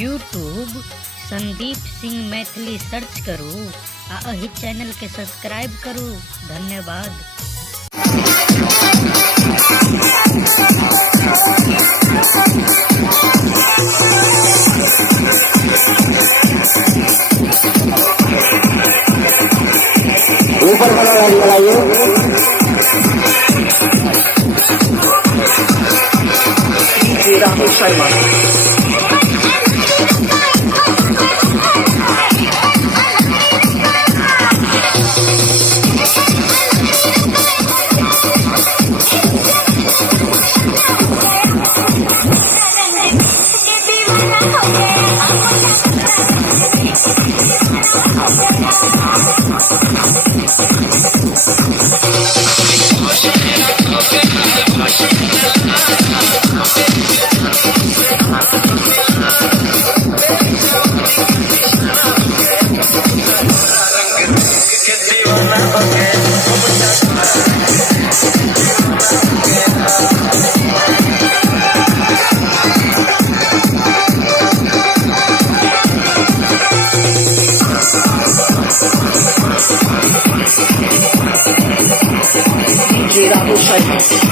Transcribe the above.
YouTube Sandeep Singh Maithili search करू आ एही चैनल के सब्सक्राइब करू। धन्यवाद। ऊपर वाला गाड़ी लगाइए। राहुल शर्मा राहुल शर्मा